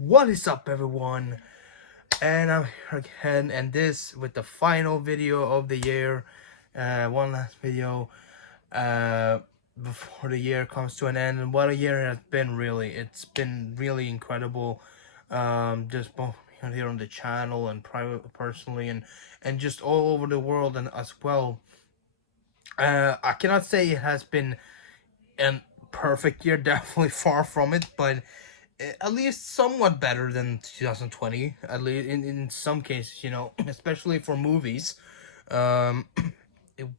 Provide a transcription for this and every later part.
What is up, everyone? And I'm here again, and this with the final video of the year. One last video uh, before the year comes to an end. And what a year it has been, really. It's been really incredible. Just both here on the channel and personally, and just all over the world and as well. I cannot say it has been an perfect year, definitely far from it, but at least somewhat better than 2020, at least in some cases, especially for movies. um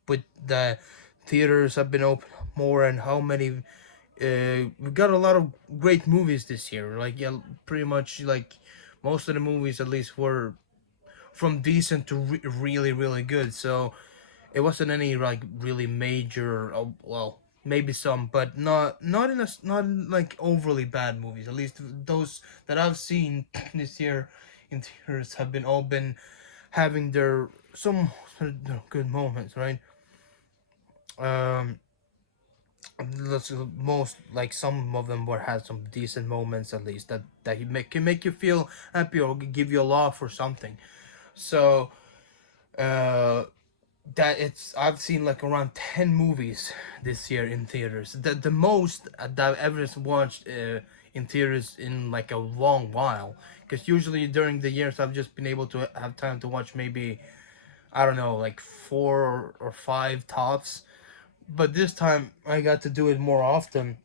with the theaters have been open more, and how many we've got a lot of great movies this year, like, yeah, pretty much, like, most of the movies at least were from decent to really really good. So it wasn't any, like, really major, well, maybe some, but not in, like, overly bad movies. At least those that I've seen this year in theaters have been all been having their some good moments, right? um most, like, some of them were had some decent moments, at least that can make you feel happy or give you a laugh or something. So uh that it's I've seen like around 10 movies this year in theaters. The most that I've ever watched in theaters in like a long while. Because usually during the years I've just been able to have time to watch maybe, I don't know, like four or five tops. But this time I got to do it more often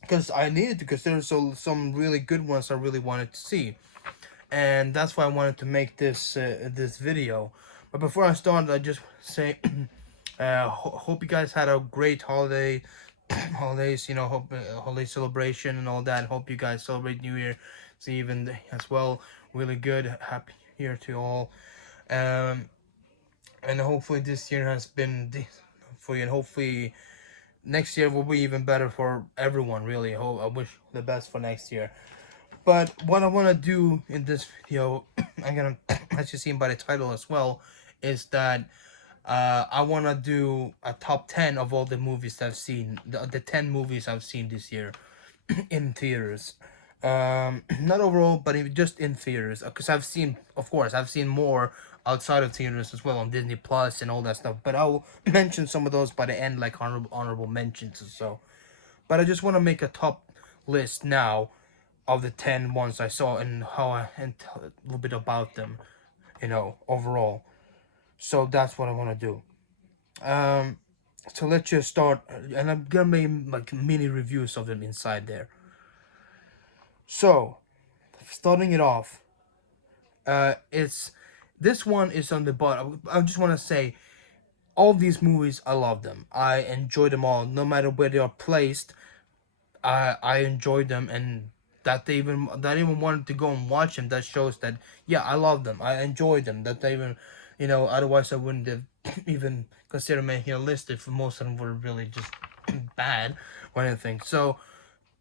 because I needed to. Because there's some really good ones I really wanted to see, and that's why I wanted to make this video. But before I start, I just say, hope you guys had a great holidays. Hope holiday celebration and all that. Hope you guys celebrate New Year's Eve and as well. Really good. Happy New Year to all. Um, and hopefully this year has been decent for you, and hopefully next year will be even better for everyone. Really, I wish the best for next year. But what I want to do in this video, I'm gonna, as you seen by the title as well, is that I want to do a top 10 of all the movies that I've seen, the 10 movies I've seen this year in theaters. Not overall, but just in theaters. Because I've seen, of course, I've seen more outside of theaters as well on Disney Plus and all that stuff. But I'll mention some of those by the end, like honorable mentions or so. But I just want to make a top list now of the 10 ones I saw, and and tell a little bit about them, overall. So that's what I want to do. Um, so let's just start, and I'm gonna make like mini reviews of them inside there. So, starting it off, it's this one is on the bottom. I just want to say, all these movies, I love them. I enjoy them all, no matter where they are placed. I enjoy them, and that even wanted to go and watch them. That shows that, yeah, I love them. I enjoy them. That they even, otherwise I wouldn't have even considered making a list if most of them were really just bad or anything. So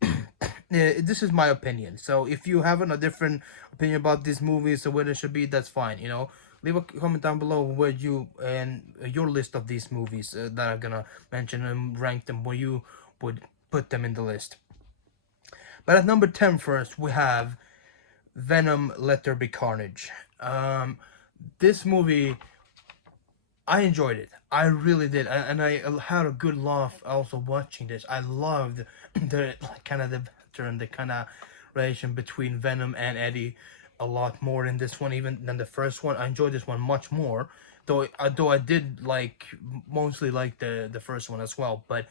yeah, this is my opinion. So if you have a different opinion about these movies or where they should be, that's fine. Leave a comment down below where you and your list of these movies that I'm gonna mention, and rank them where you would put them in the list. But at number 10 first, we have Venom Let There Be Carnage. This movie, I enjoyed it. I really did. And I had a good laugh also watching this. I loved the kind of the banter and the kind of relation between Venom and Eddie a lot more in this one even than the first one. I enjoyed this one much more. Though I did like mostly like the first one as well, but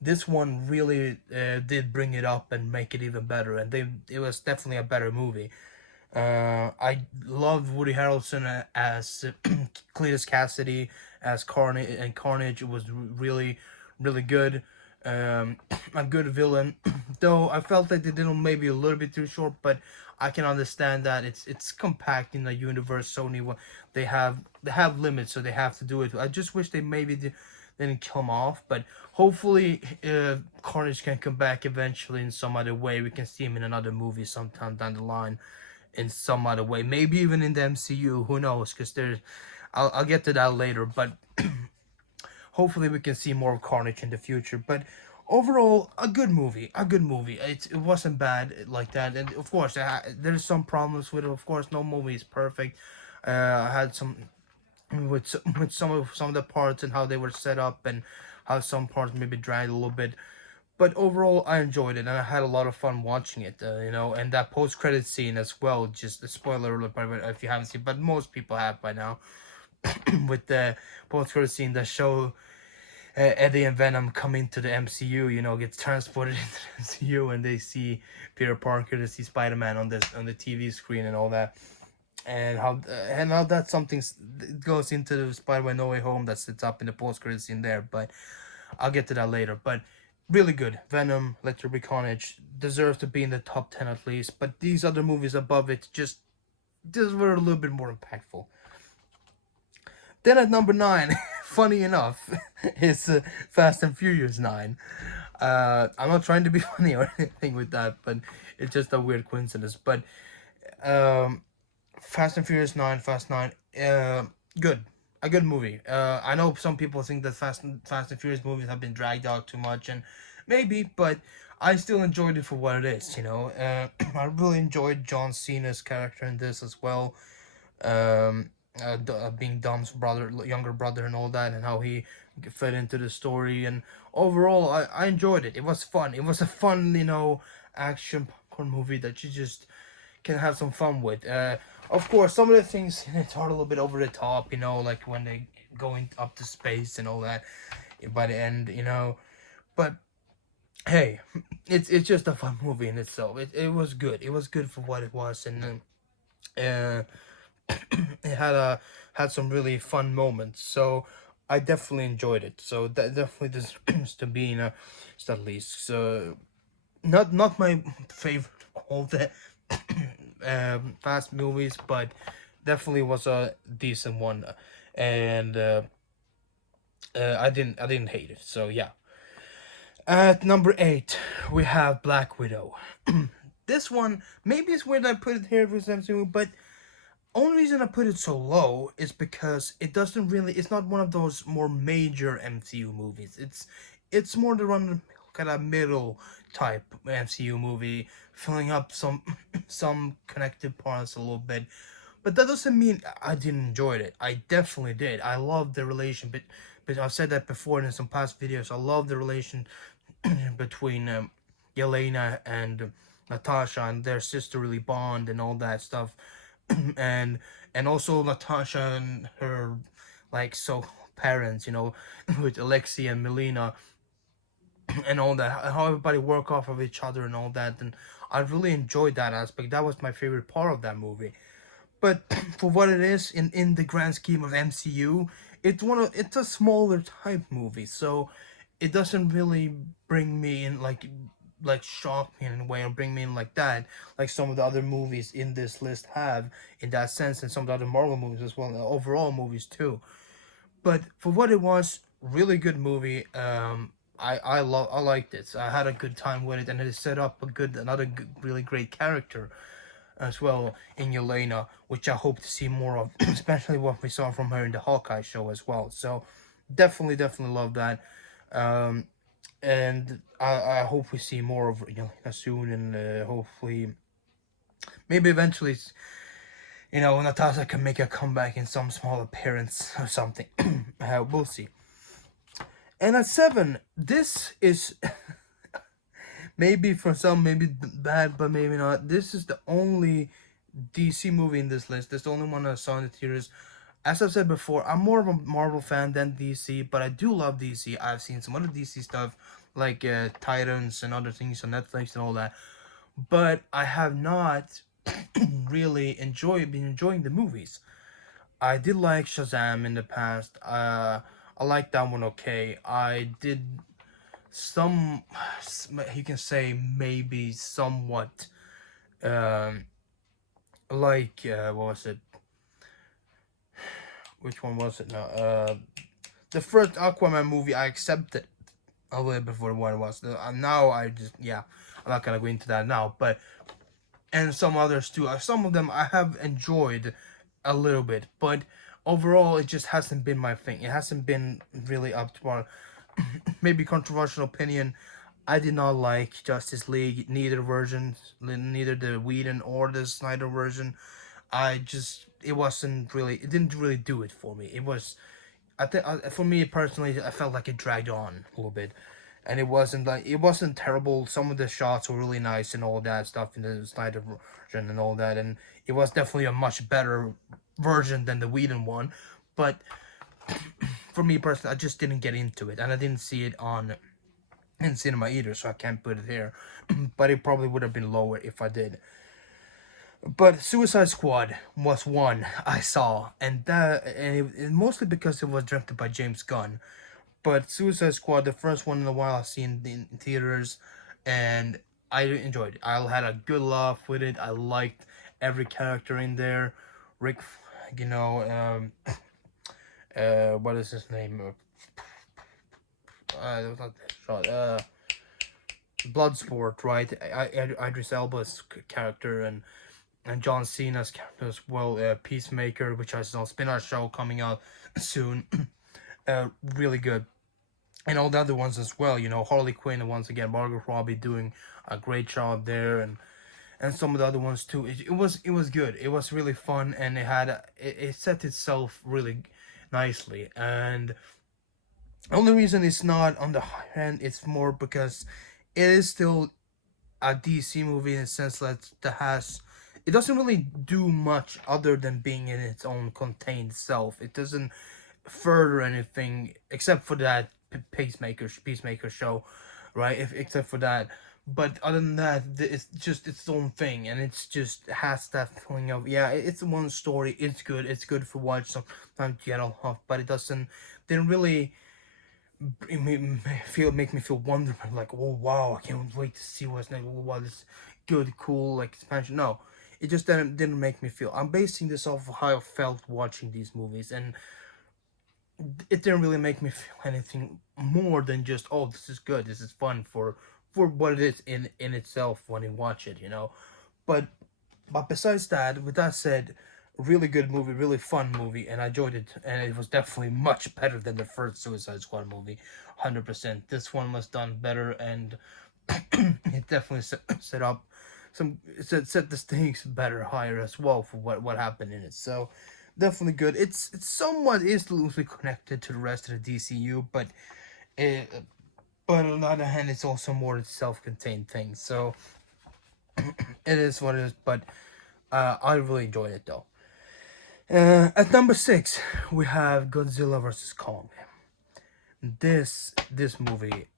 this one really did bring it up and make it even better, and it was definitely a better movie. I loved Woody Harrelson as Cletus Cassidy as Carnage, and Carnage was really, really good. A good villain, though I felt like they did him maybe a little bit too short, but I can understand that it's compact in the universe. Sony, they have limits, so they have to do it. I just wish they maybe didn't come off, but hopefully Carnage can come back eventually in some other way. We can see him in another movie sometime down the line in some other way, maybe even in the MCU. Who knows? Because I'll get to that later, but hopefully we can see more of Carnage in the future. But overall a good movie, a good movie. It wasn't bad like that, and of course there's some problems with it. Of course, no movie is perfect. I had some with some of the parts and how they were set up, and how some parts maybe dragged a little bit. But overall, I enjoyed it, and I had a lot of fun watching it. And that post-credit scene as well. Just a spoiler alert, by the way, if you haven't seen, but most people have by now. With the post-credit scene that show Eddie and Venom come into the MCU, gets transported into the MCU, and they see Peter Parker, they see Spider-Man on the TV screen and all that, and how that something goes into the Spider-Man No Way Home that sits up in the post-credit scene there, but I'll get to that later. But really good. Venom, Let There Be Carnage deserves to be in the top 10 at least, but these other movies above it just were a little bit more impactful. Then at number 9, funny enough, is Fast and Furious 9. I'm not trying to be funny or anything with that, but it's just a weird coincidence. But um, Fast and Furious 9, Fast 9, good. A good movie. I know some people think that Fast and Furious movies have been dragged out too much, and maybe, but I still enjoyed it for what it is. I really enjoyed John Cena's character in this as well. Um, Being Dom's brother, younger brother, and all that, and how he fit into the story. And overall, I enjoyed it. It was fun. It was a fun, action popcorn movie that you just can have some fun with. Of course, some of the things in it are a little bit over the top, like when they going up to space and all that by the end. But hey, it's just a fun movie in itself. It was good. It was good for what it was, and uh, it had some really fun moments. So I definitely enjoyed it. So that definitely deserves to be in a at least. So not my favorite of all the fast movies, but definitely was a decent one, and I didn't hate it. So yeah. At number 8, we have Black Widow. This one maybe it's weird I put it here for MCU, but only reason I put it so low is because it's not one of those more major MCU movies. It's more the run kind of middle type MCU movie, filling up some connected parts a little bit. But that doesn't mean I didn't enjoy it. I definitely did. I love the relation, but I've said that before in some past videos. I love the relation between Yelena and Natasha and their sisterly bond and all that stuff. And also Natasha and her like so parents, with Alexei and Melina and all that, how everybody work off of each other and all that. And I really enjoyed that aspect. That was my favorite part of that movie. But for what it is in the grand scheme of MCU, it's a smaller type movie, so it doesn't really bring me in like shock me in a way or bring me in like that, like some of the other movies in this list have in that sense, and some of the other Marvel movies as well, and overall movies too. But for what it was, really good movie. I liked it. I had a good time with it, and it set up another good, really great character as well in Yelena, which I hope to see more of, especially what we saw from her in the Hawkeye show as well. So definitely love that. Um, and I hope we see more of Yelena soon, and hopefully, maybe eventually, Natasha can make a comeback in some small appearance or something. We'll see. And at 7, this is maybe for some, maybe bad, but maybe not. This is the only DC movie in this list. It's the only one I saw in the theaters. As I've said before, I'm more of a Marvel fan than DC, but I do love DC. I've seen some other DC stuff like Titans and other things on Netflix and all that, but I have not really been enjoying the movies. I did like Shazam in the past. I like that one. Okay, I did some. You can say maybe somewhat. Um, what was it? Which one was it now? The first Aquaman movie I accepted a little bit before what it was. Now I just I'm not gonna go into that now, but and some others too. Some of them I have enjoyed a little bit, but overall it just hasn't been my thing. It hasn't been really up to our maybe controversial opinion. I did not like Justice League, neither versions, neither the Whedon or the Snyder version. I just it wasn't really it didn't really do it for me. It was I think for me personally, I felt like it dragged on a little bit, and it wasn't terrible. Some of the shots were really nice and all that stuff in the Snyder version and all that, and it was definitely a much better version than the Whedon one. But for me personally, I just didn't get into it, and I didn't see it on in cinema either, so I can't put it here. But it probably would have been lower if I did. But Suicide Squad was one I saw, and mostly because it was directed by James Gunn. But Suicide Squad, the first one in a while I've seen in theaters, and I enjoyed it. I had a good laugh with it. I liked every character in there. Rick, you know, what is his name? It was not shot. Bloodsport, right? Idris Elba's character and John Cena's character as well. Peacemaker, which has a spin-off show coming out soon. Really good. And all the other ones as well. You know, Harley Quinn, and once again, Margot Robbie doing a great job there, and some of the other ones too. It was good. It was really fun, and it set itself really nicely. And the only reason it's not on the high end, it's more because it is still a DC movie in the sense that has it doesn't really do much other than being in its own contained self. It doesn't further anything except for that Peacemaker show, right? If except for that, but other than that, it's just its own thing, and it's just has that feeling of yeah, it's one story. It's good. It's good for watch. Sometimes you get all off, but it didn't really make me feel wonderment like oh wow, I can't wait to see what's next. Oh, wow, this good cool like expansion. No, it just didn't make me feel. I'm basing this off of how I felt watching these movies, and it didn't really make me feel anything more than just oh this is good, this is fun for what it is in itself when you watch it, you know. But besides that, with that said, really good movie, really fun movie, and I enjoyed it, and it was definitely much better than the first Suicide Squad movie, 100%. This one was done better, and it definitely set up set the stakes better, higher as well for what happened in it. So definitely good. It's somewhat is loosely connected to the rest of the DCU, it, but on the other hand, it's also more a self-contained thing. So it is what it is. But I really enjoyed it though. At number six, we have Godzilla versus Kong. This movie,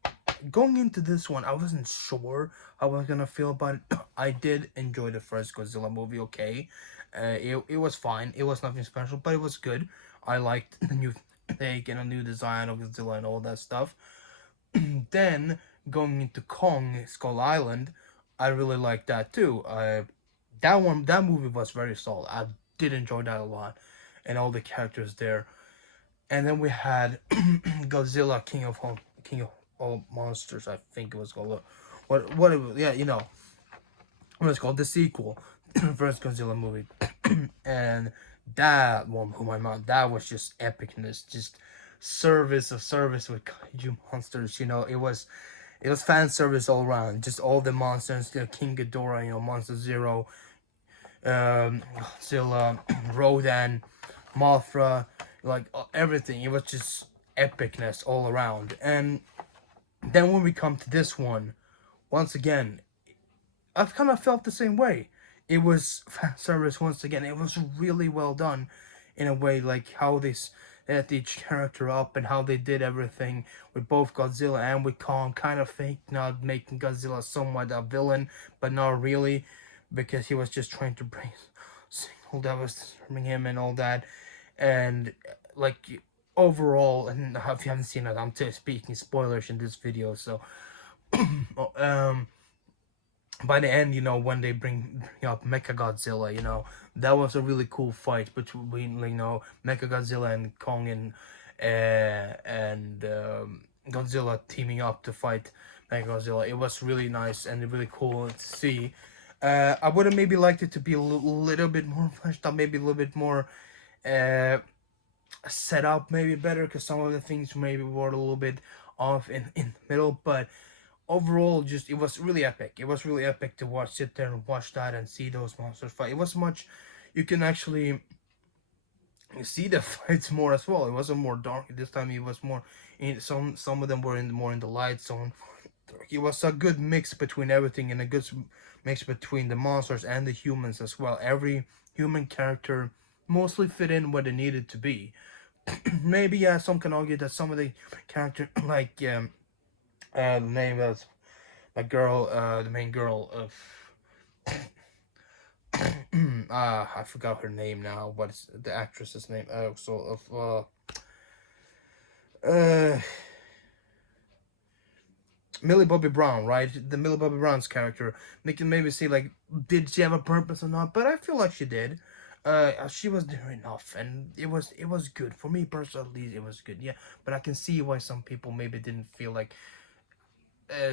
going into this one, I wasn't sure how I was gonna feel about it. I did enjoy the first Godzilla movie. Okay, it was fine. It was nothing special, but it was good. I liked the new take and a new design of Godzilla and all that stuff. Then going into Kong Skull Island, I really liked that too. That movie was very solid. I did enjoy that a lot, and all the characters there. And then we had Godzilla King of all monsters. I think it was called. What it was, yeah, you know what it's called, the sequel, first Godzilla movie, and that one blew my mind. That was just epicness, just service of service with kaiju monsters. You know, it was fan service all around. Just all the monsters, you know, King Ghidorah, you know, Monster Zero, Godzilla, Rodan, Mothra, like everything. It was just epicness all around. And then when we come to this one, once again, I've kind of felt the same way. It was fan service once again. It was really well done, in a way, like how they set each character up and how they did everything with both Godzilla and with Kong, kind of fake, not making Godzilla somewhat a villain, but not really, because he was just trying to bring signal that was disturbing him and all that, and like overall, and if you haven't seen it, I'm speaking spoilers in this video, so um by the end, you know, when they bring up Mecha Godzilla, you know, that was a really cool fight between, you know, Mecha Godzilla and Kong and Godzilla teaming up to fight Mecha Godzilla. It was really nice and really cool to see. I would have maybe liked it to be a little bit more fleshed out, maybe a little bit more uh, set up, maybe better, because some of the things maybe were a little bit off in the middle, but overall, just it was really epic. It was really epic to watch, sit there and watch that and see those monsters fight. It was much, you can actually see the fights more as well. It wasn't more dark this time. It was more in some of them were in more in the light zone. It was a good mix between everything and a good mix between the monsters and the humans as well. Every human character mostly fit in where they needed to be. Maybe yeah, some can argue that some of the character like the name of a girl, the main girl of I forgot her name now. What's the actress's name? So of uh Millie Bobby Brown, right? The Millie Bobby Brown's character. They can maybe see like, did she have a purpose or not? But I feel like she did. She was there enough, and it was good for me personally. At least it was good, yeah. But I can see why some people maybe didn't feel like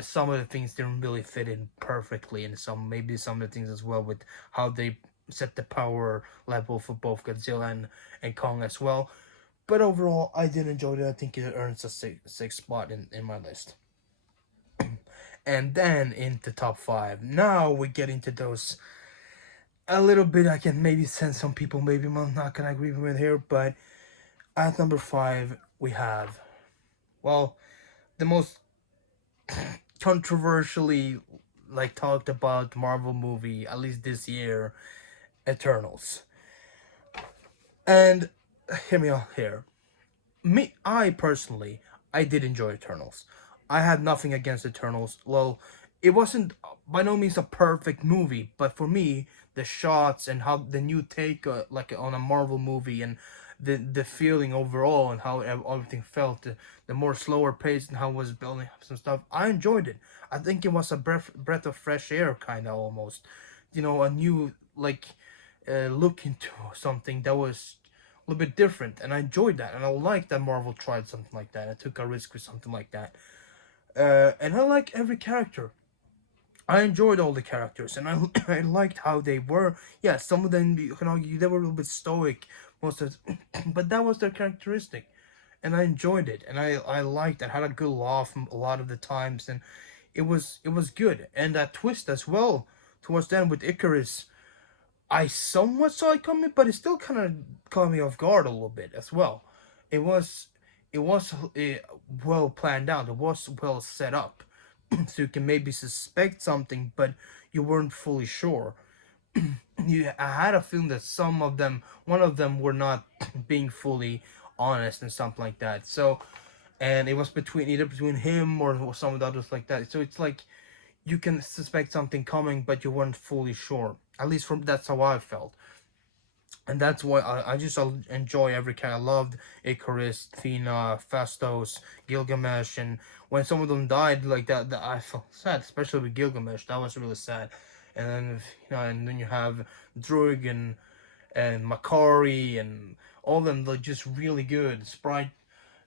some of the things didn't really fit in perfectly, and some of the things as well with how they set the power level for both Godzilla and Kong as well. But overall, I did enjoy it. I think it earns a six spot in my list. And then into top five. Now we get into those a little bit. I can maybe sense some people maybe not gonna agree with here, but at number five we have, well, the most controversially like talked about Marvel movie at least this year, Eternals. And hear me out here. I personally, I did enjoy Eternals. I had nothing against Eternals. Well, it wasn't by no means a perfect movie, but for me, the shots and how the new take, like on a Marvel movie, and the feeling overall and how everything felt, the more slower pace and how it was building up some stuff, I enjoyed it. I think it was a breath of fresh air, kind of almost, a new like look into something that was a little bit different, and I enjoyed that, and I liked that Marvel tried something like that. I took a risk with something like that, and I like every character. I enjoyed all the characters, and I I liked how they were. Yeah, some of them you can argue they were a little bit stoic, most of, but that was their characteristic, and I enjoyed it, and I liked it. I had a good laugh a lot of the times, and it was good, and that twist as well towards the end with Icarus. I somewhat saw it coming, but it still kind of caught me off guard a little bit as well. It was, it was well planned out. It was well set up, so you can maybe suspect something, but you weren't fully sure. I had a feeling that one of them, were not being fully honest and something like that. So, and it was either between him or some of the others like that. So it's like you can suspect something coming, but you weren't fully sure. At least from that's how I felt, and that's why I just enjoy every character. I loved Icarus, Thena, Fastos, Gilgamesh, and when some of them died like that I felt sad, especially with Gilgamesh. That was really sad. And then and then you have Drug and Makari and all of them. They're just really good. Sprite,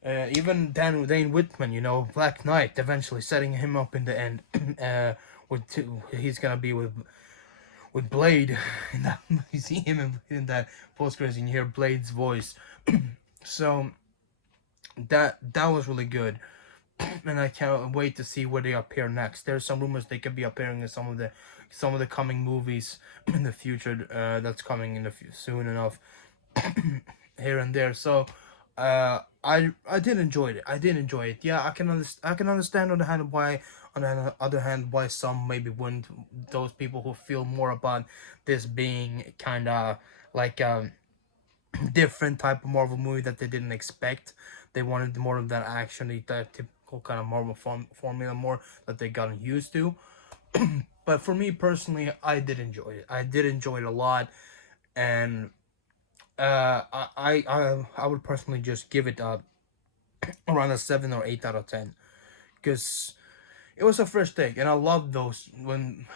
even Dane Whitman, Black Knight, eventually setting him up in the end. He's gonna be with Blade. In that, you see him in that post credits, and you hear Blade's voice. So that was really good, and I can't wait to see where they appear next. There's some rumors they could be appearing in some of the coming movies in the future. That's coming in soon enough, here and there. So, I did enjoy it. I did enjoy it. Yeah, I can understand on the hand why, on the other hand, why some maybe wouldn't. Those people who feel more about this being kind of like a different type of Marvel movie that they didn't expect. They wanted more of that action, that typical kind of Marvel formula more that they gotten used to. But for me personally, I did enjoy it. I did enjoy it a lot, and I would personally just give it around a 7 or 8 out of 10, because it was a fresh take, and I love those when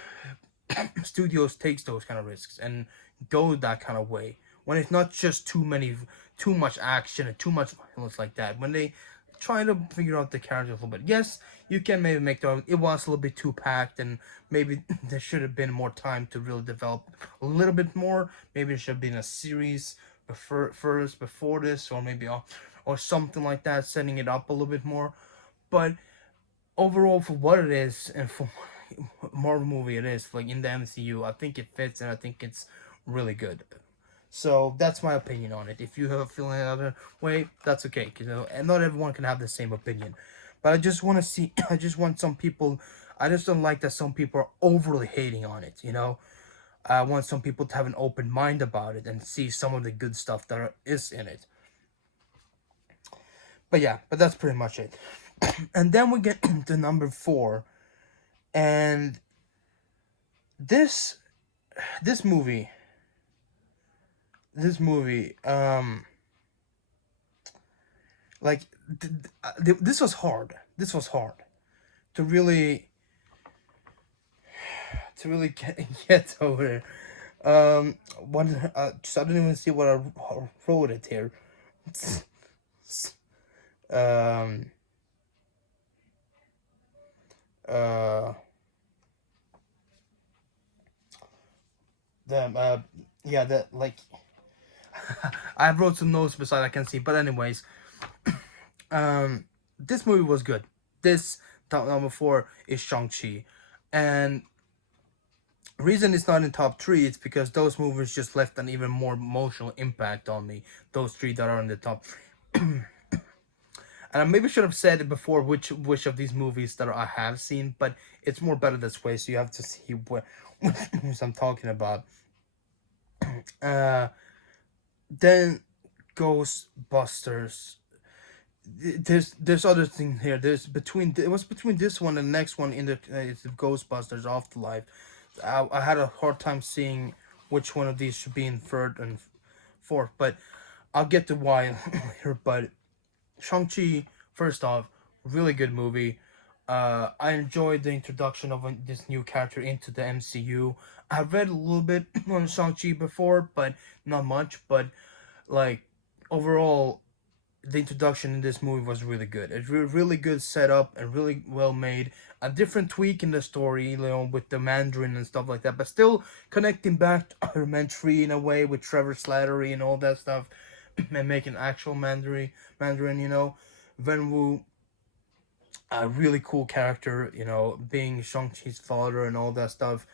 studios takes those kind of risks and go that kind of way, when it's not just too much action and too much violence like that, when they try to figure out the characters a little bit. Yes, you can maybe make it was a little bit too packed, and maybe there should have been more time to really develop a little bit more. Maybe it should have been a series before this, or maybe or something like that, setting it up a little bit more. But overall for what it is and for Marvel movie it is like in the MCU, I think it fits and I think it's really good. So that's my opinion on it. If you have a feeling another way, that's okay. You know, and not everyone can have the same opinion. But I just want to see. I just want some people. I just don't like that some people are overly hating on it. You know, I want some people to have an open mind about it and see some of the good stuff that is in it. But yeah, but that's pretty much it. And then we get to number four, and this this movie, this movie, like this was hard. This was hard to really get over. What just, I don't even see what I wrote it here. um, uh, the yeah, the like I wrote some notes beside I can see, but anyways, this movie was good. This top number four is Shang Chi, and reason it's not in top three it's because those movies just left an even more emotional impact on me. Those three that are in the top. And I maybe should have said it before which of these movies that I have seen, but it's more better this way, so you have to see what which I'm talking about. Uh, then Ghostbusters. There's other thing here. There's between it was between this one and the next one in the it's the Ghostbusters Afterlife. I had a hard time seeing which one of these should be in third and fourth, but I'll get to why later. But Shang-Chi, first off, really good movie. I enjoyed the introduction of this new character into the MCU. I've read a little bit on Shang-Chi before, but not much. But like overall, the introduction in this movie was really good. It's really good setup and really well made. A different tweak in the story, you know, with the Mandarin and stuff like that, but still connecting back to Iron Man 3 in a way with Trevor Slattery and all that stuff, and making actual Mandarin, you know. Venwu, a really cool character, you know, being Shang-Chi's father and all that stuff,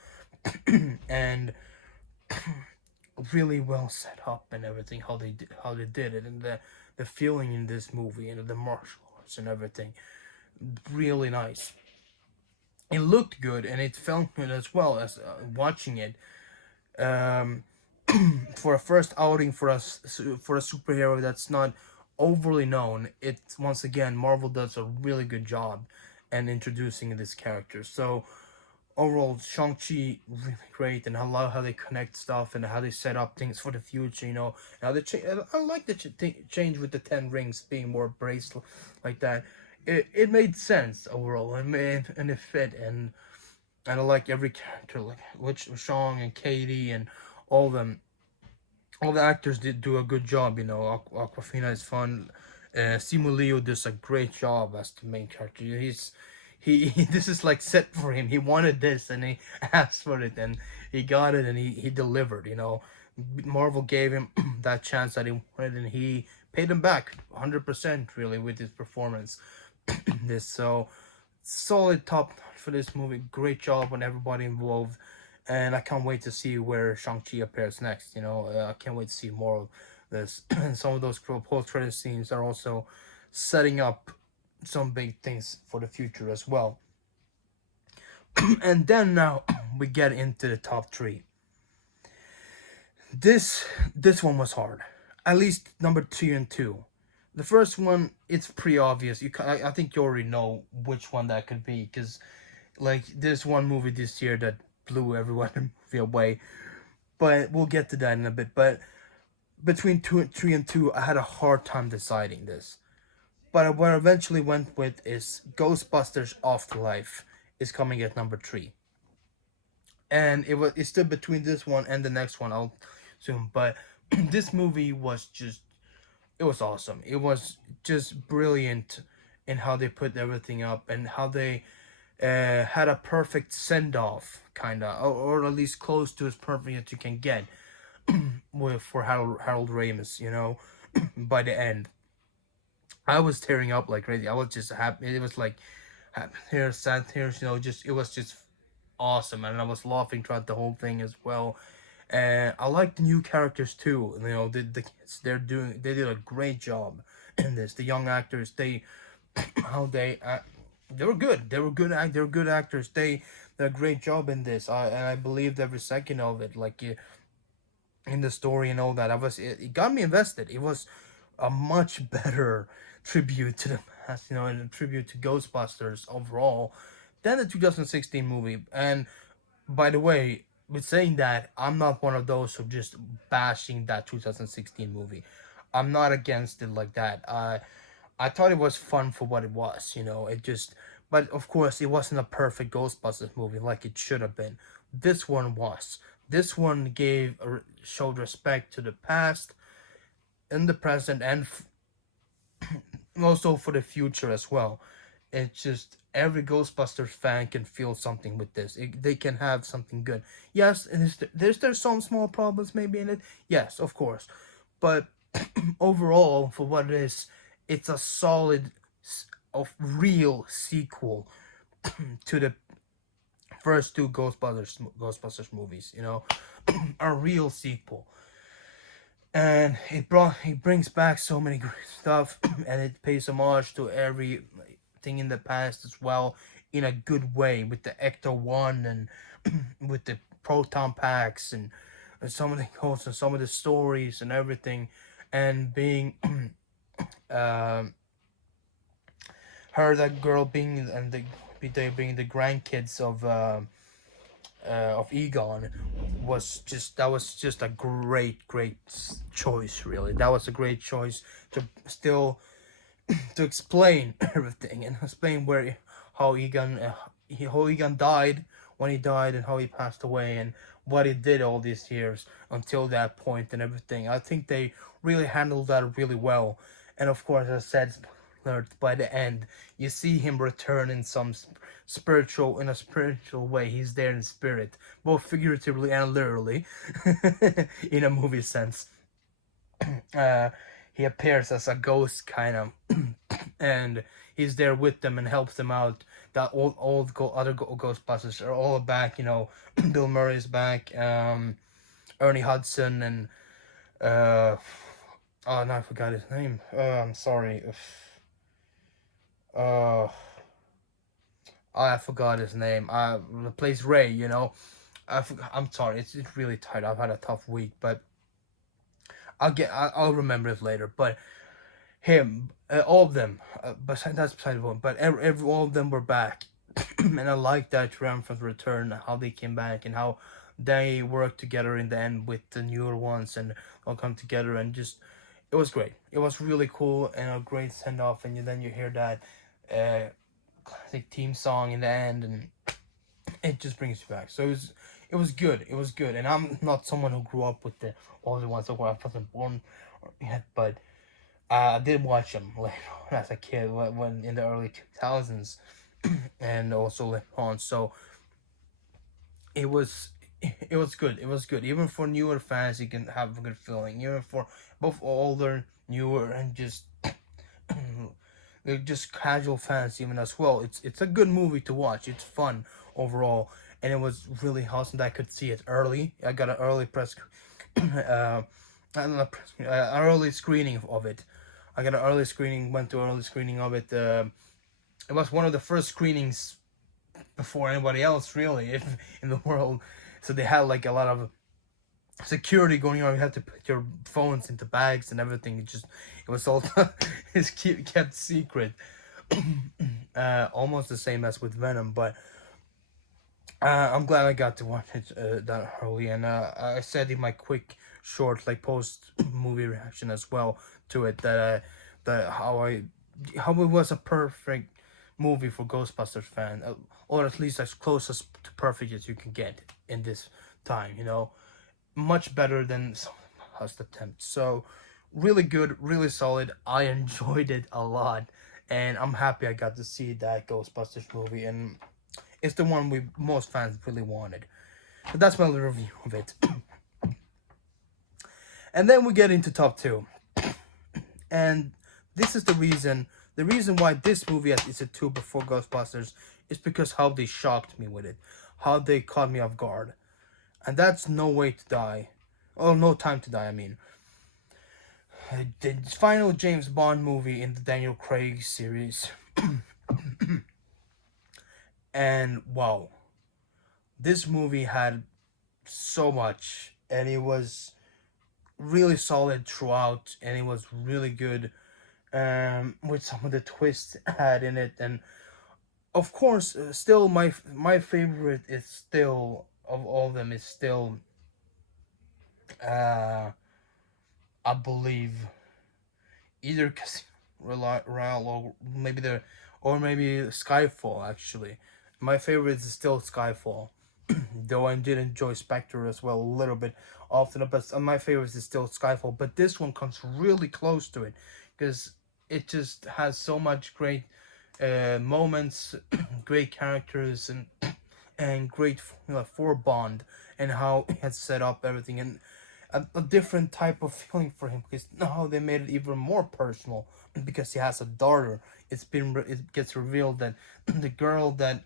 and really well set up and everything, how they did it, and the feeling in this movie and the martial arts and everything, really nice. It looked good and it felt good as well as watching it. Um, for a first outing for us for a superhero that's not overly known, it once again Marvel does a really good job and introducing this character. So overall, Shang-Chi really great, and I love how they connect stuff and how they set up things for the future. You know, how they I like the change with the 10 rings being more bracelet like that. It made sense overall, and it fit, and I like every character, like which Shang and Katie and all them. All the actors did do a good job. You know, Aquafina is fun. Simu Liu does a great job as the main character. This is like set for him. He wanted this and he asked for it and he got it and he delivered. You know, Marvel gave him that chance that he wanted and he paid him back 100% really with his performance. This so solid top for this movie. Great job on everybody involved, and I can't wait to see where Shang-Chi appears next. You know, I can't wait to see more of this. And some of those post-credit scenes are also setting up some big things for the future as well. And then now we get into the top three. This one was hard. At least number three and two. The first one, it's pretty obvious. I think you already know which one that could be because like there's one movie this year that blew everyone movie away, but we'll get to that in a bit. But between two and three and two, I had a hard time deciding this. But what I eventually went with is Ghostbusters Afterlife is coming at number three, and it's still between this one and the next one. I'll soon, but this movie was just it was awesome. It was just brilliant in how they put everything up and how they had a perfect send off, kinda, or at least close to as perfect as you can get with for Harold Ramis. You know, by the end, I was tearing up like crazy. I was just happy. It was like tears, sad tears. Just it was just awesome, and I was laughing throughout the whole thing as well. And I like the new characters too. The kids, they did a great job in this. The young actors, how they were good. They were good actors. They did a great job in this. I believed every second of it. Like in the story and all that. It got me invested. It was a much better tribute to the past, and a tribute to Ghostbusters overall than the 2016 movie. And by the way, with saying that, I'm not one of those who just bashing that 2016 movie. I'm not against it like that. I thought it was fun for what it was. It just, but of course, it wasn't a perfect Ghostbusters movie like it should have been. This one was. This one showed respect to the past, in the present, and also for the future as well. It's just every Ghostbusters fan can feel something with this. They can have something good. Yes, and there's some small problems maybe in it. Yes, of course, but overall, for what it is, it's a solid, of real sequel to the first two Ghostbusters movies. A real sequel, and it brings back so many great stuff, and it pays homage to everything in the past as well, in a good way, with the Ecto 1 and with the proton packs, and some of the quotes and some of the stories and everything, and being um that girl being, and they being the grandkids of Egon, was just a great choice. Really, that was a great choice to still to explain everything, and explain how Egon died, when he died, and how he passed away, and what he did all these years until that point and everything. I think they really handled that really well. And of course, as I said, by the end, you see him return in a spiritual way. He's there in spirit, both figuratively and literally, in a movie sense. Uh, he appears as a ghost, kind of, and he's there with them and helps them out. That other Ghostbusters are all back. Bill Murray's back. Ernie Hudson and uh, oh no, I forgot his name. I'm sorry. Uh, I forgot his name. Plays Ray. I'm sorry. It's really tight. I've had a tough week, but I'll remember it later. But him, all of them. That's beside the point. But all of them were back, and I like that triumphant return. How they came back and how they worked together in the end with the newer ones, and all come together, and just it was great. It was really cool and a great send off. And then you hear that classic theme song in the end, and it just brings you back. So it was good. It was good. And I'm not someone who grew up with the all the ones that I wasn't born yet, but I did watch them later on as a kid, when in the early 2000s, and also later on. So it was it was good. It was good. Even for newer fans, you can have a good feeling. Even for both older, newer, and just they're just casual fans even as well. It's a good movie to watch. It's fun overall, and it was really awesome that I could see it early. I got an early an early screening of it. I got an early screening. Went to early screening of it. It was one of the first screenings before anybody else, really, if in the world. So they had like a lot of security going on. You had to put your phones into bags and everything. It was all it's kept secret. Almost the same as with Venom, but I'm glad I got to watch it that early. And I said in my quick short like post movie reaction as well to it that how it was a perfect movie for Ghostbusters fan, or at least as close as to perfect as you can get in this time. Much better than some past attempts. So really good, really solid. I enjoyed it a lot, and I'm happy I got to see that Ghostbusters movie, and it's the one most fans really wanted. So that's my little review of it. And then we get into top two, and this is the reason The reason why this movie is a 2 before Ghostbusters is because how they shocked me with it, how they caught me off guard, and that's No Way to Die, oh, No Time to Die. I mean, the final James Bond movie in the Daniel Craig series, and wow, this movie had so much, and it was really solid throughout, and it was really good, with some of the twists had in it, and of course, still my favorite is still of all of them is still, uh, I believe either Royale or maybe Skyfall. Actually, my favorite is still Skyfall, though I did enjoy Spectre as well a little bit often, but my favorite is still Skyfall. But this one comes really close to it because it just has so much great moments, great characters, and great, for Bond, and how it had set up everything, and a different type of feeling for him because now they made it even more personal because he has a daughter. It gets revealed that the girl that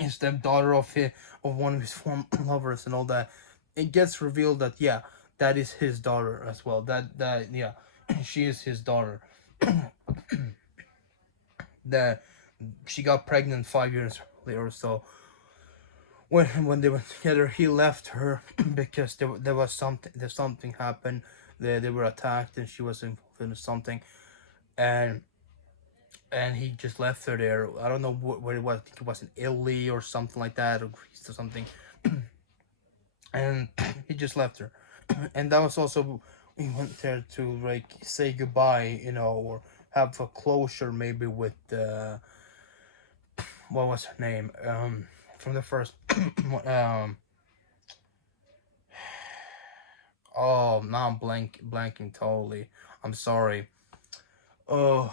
is the daughter of one of his former lovers and all that. It gets revealed that, yeah, that is his daughter as well. That yeah, she is his daughter. That she got pregnant 5 years earlier. So when they were together, he left her because there was something happened. They were attacked and she was involved in something, and he just left her there. I don't know where it was. I think it was in Italy or something like that, or Greece or something. And he just left her, and that was also, he went there to like say goodbye, or have a closure maybe with what was her name, from the first, um oh, now I'm blanking totally. I'm sorry. Oh,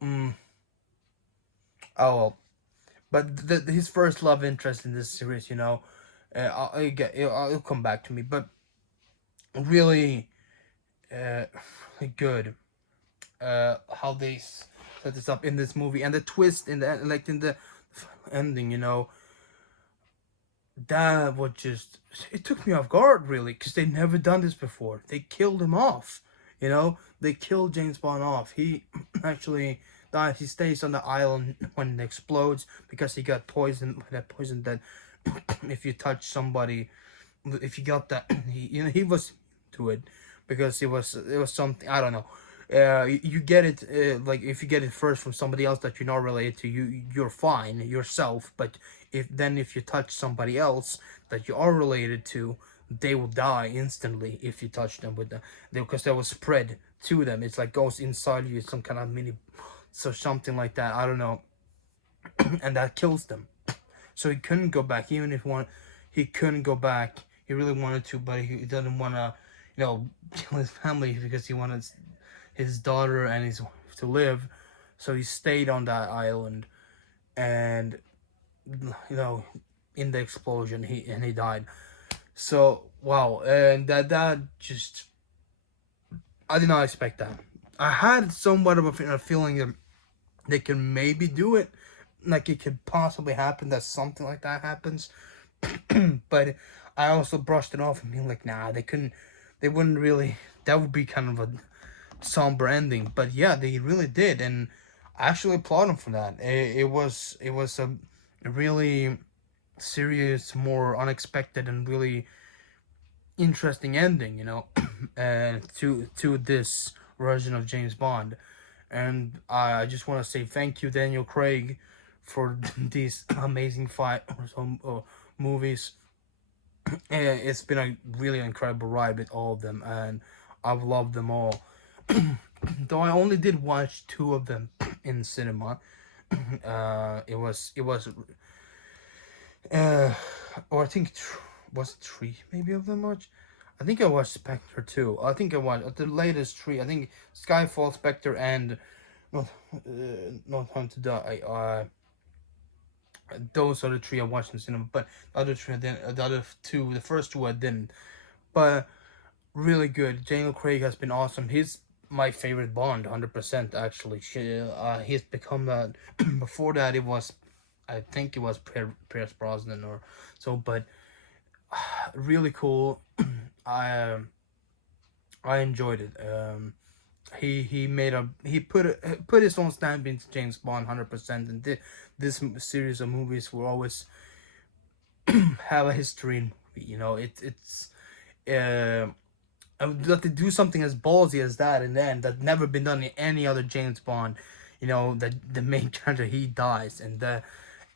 mm, oh well. But his first love interest in this series, it'll come back to me. But really, uh, really good. How they set this up in this movie, and the twist in the ending. That was just, it took me off guard really because they never done this before. They killed him off. They killed James Bond off. He actually died. He stays on the island when it explodes because he got poisoned by that poison that if you touch somebody, if you got that, he was to it because it was something, I don't know. You get it, like if you get it first from somebody else that you're not related to, you're fine yourself. But if you touch somebody else that you are related to, they will die instantly if you touch them with because that was spread to them. It's like goes inside you, some kind of mini, so something like that. I don't know, and that kills them. So he couldn't go back, even if he couldn't go back. He really wanted to, but he doesn't want to, kill his family because he wanted his daughter and his wife to live. So he stayed on that island, and you know, in the explosion, he died. So wow, and that just, I did not expect that. I had somewhat of a feeling that they can maybe do it, like it could possibly happen that something like that happens, but I also brushed it off and being like, nah, they couldn't, they wouldn't really. That would be kind of a somber ending. But yeah, they really did, and I actually applaud them for that. It was a really serious, more unexpected, and really interesting ending. To this version of James Bond, and I just want to say thank you, Daniel Craig, for these amazing five or so movies. It's been a really incredible ride with all of them, and I've loved them all. Though I only did watch two of them in cinema. It was uh, or I think was it three maybe of them much. I think I watched Spectre too. I think I watched the latest three. I think Skyfall, Spectre, and not not Time to Die. Those are the three I watched in cinema. But the other three, the other two, the first two I didn't. But really good. Daniel Craig has been awesome. my favorite Bond, 100% actually. He's become that. Before that, it was, I think it was Pierce Brosnan or so, but really cool. I enjoyed it. He put his own stamp into James Bond 100%, and this series of movies will always have a history in movie. It's uh, that they do something as ballsy as that in the end that never been done in any other James Bond. That the main character, he dies, and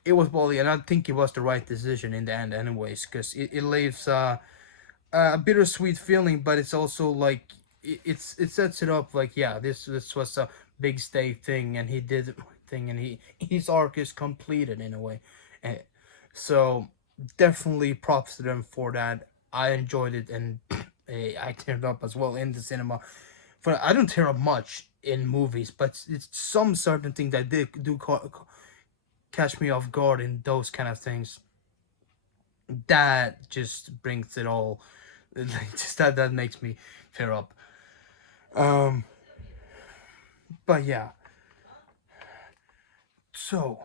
it was ballsy, and I think it was the right decision in the end, anyways, because it leaves a bittersweet feeling, but it's also like it sets it up like, yeah, this was a big stake thing, and he did the right thing, and his arc is completed in a way. And so definitely props to them for that. I enjoyed it, and I teared up as well in the cinema. For I don't tear up much in movies, but it's some certain thing that they do catch me off guard in those kind of things. That just brings it all. Like, just that makes me tear up. Um, but yeah. So